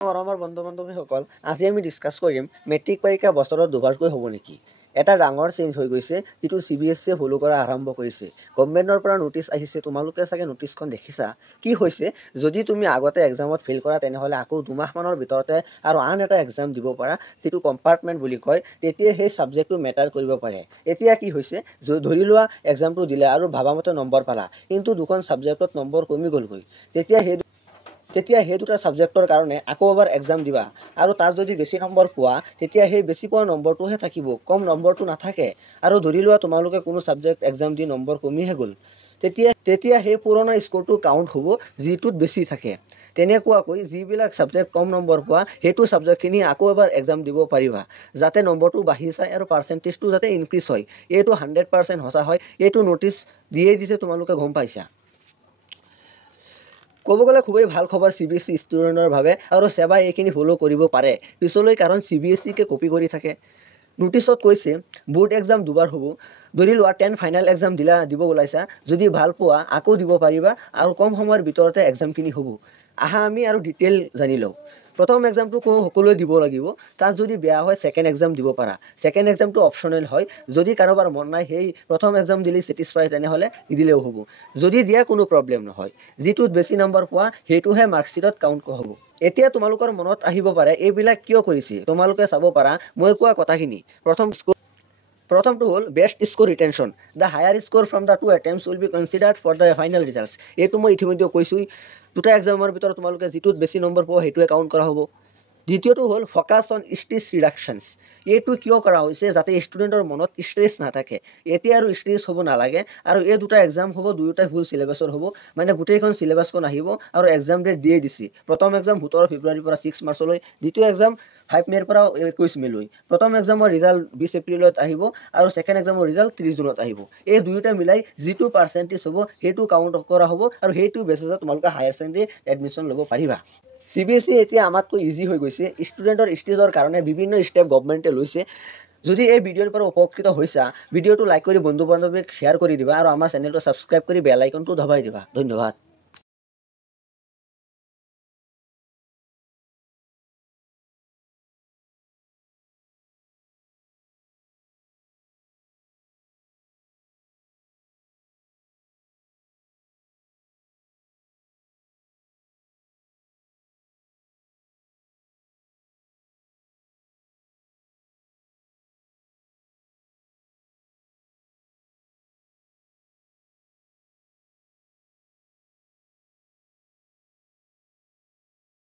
মৰমৰ বন্ধু বান্ধৱীসকল, আজি আমি ডিছকাছ কৰিম মেট্ৰিক পৰীক্ষা বছৰত দুবাৰকৈ হ'ব নেকি। এটা ডাঙৰ চেঞ্জ হৈ গৈছে, যিটো CBSE ফ'ল' কৰা আৰম্ভ কৰিছে। গভৰ্ণমেণ্টৰ পৰা নটিচ আহিছে, তোমালোকে চাগে নটিচখন দেখিছা। কি হৈছে, যদি তুমি আগতে এক্সামত ফেইল কৰা তেনেহ'লে আকৌ 2 মাহমানৰ ভিতৰতে আৰু আন এটা এক্সাম দিব পাৰা, যিটো কম্পাৰ্টমেণ্ট বুলি কয়। তেতিয়া সেই ছাবজেক্টটো মেটাৰ কৰিব পাৰে। এতিয়া কি হৈছে, ধৰি লোৱা এক্সামটো দিলে আৰু ভাবামতে নম্বৰ পালা, কিন্তু দুখন ছাবজেক্টত নম্বৰ কমি গ'লগৈ। তেতিয়া সেই দুটা ছাবজেক্টৰ কাৰণে আকৌ এবাৰ এক্সাম দিবা, আৰু তাত যদি বেছি নম্বৰ পোৱা তেতিয়া সেই বেছি পোৱা নম্বৰটোহে থাকিব, কম নম্বৰটো নাথাকে। আৰু ধৰি লোৱা তোমালোকে কোনো ছাবজেক্ট এক্সাম দি নম্বৰ কমিহে গ'ল, তেতিয়া সেই পুৰণা স্ক'ৰটো কাউণ্ট হ'ব যিটোত বেছি থাকে। তেনেকুৱাকৈ যিবিলাক ছাবজেক্ট কম নম্বৰ পোৱা সেইটো ছাবজেক্টখিনি আকৌ এবাৰ এক্সাম দিব পাৰিবা, যাতে নম্বৰটো বাঢ়ি যায় আৰু পাৰ্চেণ্টেজটো যাতে ইনক্ৰিজ হয়। এইটো 100% সঁচা হয়। এইটো নটিচ দিয়েই দিছে, তোমালোকে গম পাইছা। ক'ব গ'লে খুবেই ভাল খবৰ CBSE ষ্টুডেণ্টৰ বাবে, আৰু সেৱাই এইখিনি ফ'ল' কৰিব পাৰে পিছলৈ, কাৰণ CBSE-কে কপি কৰি থাকে। নটিচত কৈছে বোৰ্ড এক্সাম দুবাৰ হ'ব। ধৰি লোৱা 10 ফাইনেল এক্সাম দিব ওলাইছা, যদি ভাল পোৱা আকৌ দিব পাৰিবা, আৰু কম সময়ৰ ভিতৰতে এক্সামখিনি হ'ব। আহা আমি আৰু ডিটেইল জানি লওঁ। প্ৰথম এক্সামটো সকলোৱে দিব লাগিব। তাত যদি বেয়া হয় ছেকেণ্ড এক্সাম দিব পাৰা। ছেকেণ্ড এক্সামটো অপশ্যনেল হয়। যদি কাৰোবাৰ মন নাই সেই প্ৰথম এক্সাম দিলে ছেটিছফাই, তেনেহ'লে নিদিলেও হ'ব। যদি দিয়া কোনো প্ৰব্লেম নহয়। যিটোত বেছি নম্বৰ পোৱা সেইটোহে মাৰ্কশ্বিটত কাউণ্ট হ'ব। এতিয়া তোমালোকৰ মনত আহিব পাৰে এইবিলাক কিয় কৰিছে। তোমালোকে চাব পাৰা মই কোৱা কথাখিনি। প্ৰথমটো হ'ল best score retention. The higher score from the 2 attempts will be considered for the final results. এইটো মই ইতিমধ্যে কৈছোঁই। দুটা এক্সামৰ ভিতৰত তোমালোকে যিটোত বেছি নম্বৰ পোৱা সেইটোৱে কাউণ্ট কৰা হ'ব। দ্বিতীয়টো হ'ল ফ'কাছ অন ষ্ট্ৰেছ ৰিডাকশ্যনছ। এইটো কিয় কৰা হৈছে, যাতে ষ্টুডেণ্টৰ মনত ষ্ট্ৰেছ নাথাকে। এতিয়া আৰু ষ্ট্ৰেছ হ'ব নালাগে, আৰু এই দুটা এক্সাম হ'ব, দুয়োটাই ফুল চিলেবাছৰ হ'ব। মানে গোটেইখন চিলেবাছখন আহিব, আৰু এক্সাম ডেট দিয়েই দিছে। প্ৰথম এক্সাম 17 ফেব্ৰুৱাৰীৰ পৰা 6 মাৰ্চলৈ, দ্বিতীয় এক্সাম 5 মে'ৰ পৰা 21 মে'লৈ। প্ৰথম এক্সামৰ ৰিজাল্ট 20 এপ্ৰিলত আহিব, আৰু ছেকেণ্ড এক্সামৰ ৰিজাল্ট 30 জুনত আহিব। এই দুয়োটা মিলাই যিটো পাৰ্চেণ্টেজ হ'ব সেইটো কাউণ্ট কৰা হ'ব, আৰু সেইটো বেচিছত তোমালোকে হায়াৰ ছেকেণ্ডেৰী এডমিশ্যন ল'ব পাৰিবা। CBSE এতিয়া আমাতকৈ ইজি হৈ গৈছে। ষ্টুডেণ্টৰ ষ্টেজৰ কাৰণে বিভিন্ন ষ্টেপ গভৰ্ণমেণ্টে লৈছে। যদি এই ভিডিঅ'ৰ পৰা উপকৃত হৈছা, ভিডিঅ'টো লাইক কৰি বন্ধু বান্ধৱীক শ্বেয়াৰ কৰি দিবা, আৰু আমাৰ চেনেলটো ছাবস্ক্ৰাইব কৰি বেল আইকনটো দবাই দিবা। ধন্যবাদ।